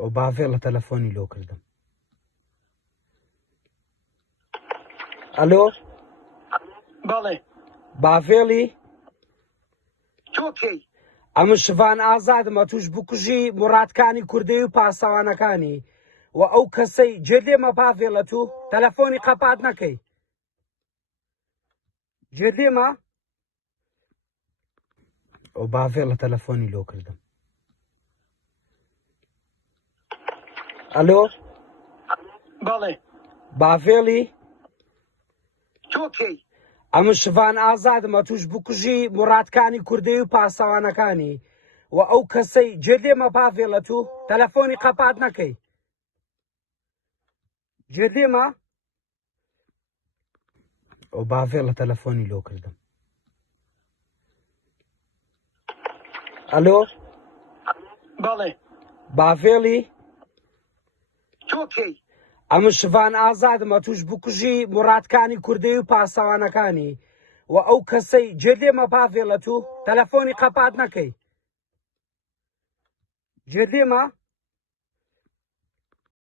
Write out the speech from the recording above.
ئەو باڤێ لە تەلەفۆنی لۆ کردم. ئەلۆ بەڵێ باڤێڵی تۆکەی ئەمە شڤان ئازادمە توش بکوژی مڕاتکانی کوردی و پاسەوانەکانی و ئەو کەسەی جێدێمە باڤێڵە تو تەلەفۆنی قەپات نەکەی جێدێمە ئەو باڤێ لە تەلەفۆنی لۆ کردم. ئەلۆ بەڵێ باڤێڵی تۆکەی ئەمە شڤان ئازادمە توش بکوژی مڕاتکانی کوردی و پاسەوانەکانی و ئەو کەسەی جێدێمە باڤێڵە تو تەلەفۆنی قەپات نەکەی جێدێمە ئەو باڤێ لە تەلەفۆنی لۆ کردم. ئەلۆ بەڵێ باڤێڵی تۆکەی ئەمە شڤان ئازادمە توش بکوژی مڕاتکانی کوردی و پاسەوانەکانی و ئەو کەسەی جێدێمە باڤێڵە تو تەلەفۆنی قەپات نەکەی جێدێمە